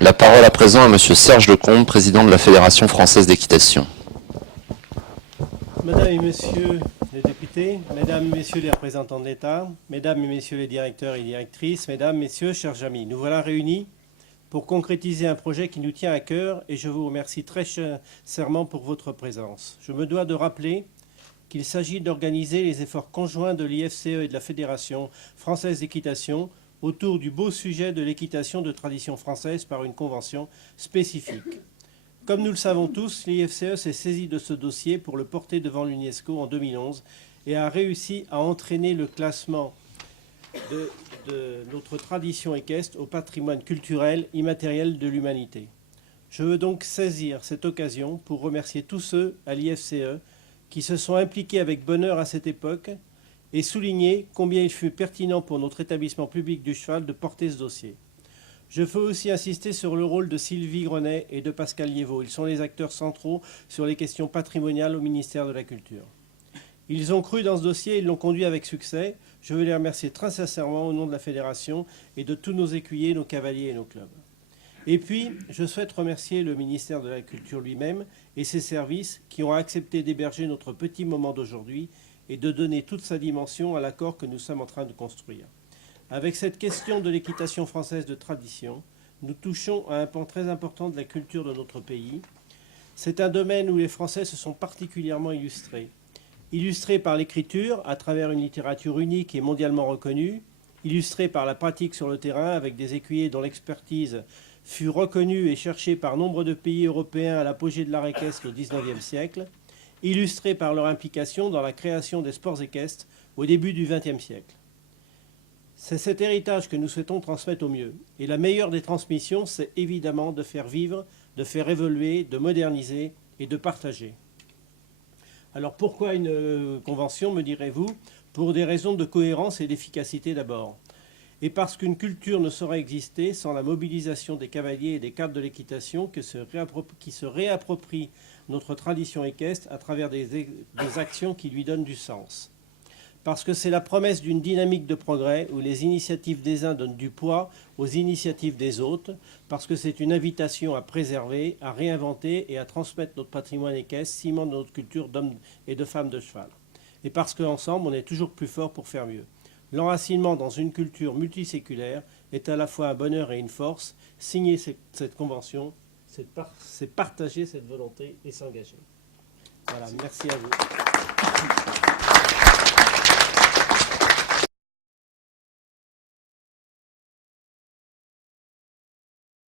La parole à présent à Monsieur Serge Lecombe, président de la Fédération française d'équitation. Mesdames et Messieurs les députés, Mesdames et Messieurs les représentants de l'État, Mesdames et Messieurs les directeurs et directrices, Mesdames, Messieurs, chers amis, nous voilà réunis pour concrétiser un projet qui nous tient à cœur et je vous remercie très sincèrement pour votre présence. Je me dois de rappeler qu'il s'agit d'organiser les efforts conjoints de l'IFCE et de la Fédération française d'équitation autour du beau sujet de l'équitation de tradition française par une convention spécifique. Comme nous le savons tous, l'IFCE s'est saisi de ce dossier pour le porter devant l'UNESCO en 2011 et a réussi à entraîner le classement de notre tradition équestre au patrimoine culturel immatériel de l'humanité. Je veux donc saisir cette occasion pour remercier tous ceux à l'IFCE qui se sont impliqués avec bonheur à cette époque et souligner combien il fut pertinent pour notre établissement public du cheval de porter ce dossier. Je veux aussi insister sur le rôle de Sylvie Grenet et de Pascal Liévaux. Ils sont les acteurs centraux sur les questions patrimoniales au ministère de la Culture. Ils ont cru dans ce dossier et ils l'ont conduit avec succès. Je veux les remercier très sincèrement au nom de la Fédération et de tous nos écuyers, nos cavaliers et nos clubs. Et puis, je souhaite remercier le ministère de la Culture lui-même et ses services qui ont accepté d'héberger notre petit moment d'aujourd'hui et de donner toute sa dimension à l'accord que nous sommes en train de construire. Avec cette question de l'équitation française de tradition, nous touchons à un pan très important de la culture de notre pays. C'est un domaine où les Français se sont particulièrement illustrés. Illustrés par l'écriture, à travers une littérature unique et mondialement reconnue, illustrés par la pratique sur le terrain avec des écuyers dont l'expertise fut reconnue et cherchée par nombre de pays européens à l'apogée de l'art équestre au XIXe siècle, illustrés par leur implication dans la création des sports équestres au début du XXe siècle. C'est cet héritage que nous souhaitons transmettre au mieux. Et la meilleure des transmissions, c'est évidemment de faire vivre, de faire évoluer, de moderniser et de partager. Alors pourquoi une convention, me direz-vous? Pour des raisons de cohérence et d'efficacité d'abord. Et parce qu'une culture ne saurait exister sans la mobilisation des cavaliers et des cadres de l'équitation qui se réapproprient notre tradition équestre à travers des actions qui lui donnent du sens. Parce que c'est la promesse d'une dynamique de progrès où les initiatives des uns donnent du poids aux initiatives des autres, parce que c'est une invitation à préserver, à réinventer et à transmettre notre patrimoine équestre, ciment de notre culture d'hommes et de femmes de cheval. Et parce qu'ensemble, on est toujours plus fort pour faire mieux. L'enracinement dans une culture multiséculaire est à la fois un bonheur et une force. Signer cette convention, c'est partager cette volonté et s'engager. Voilà, merci à vous.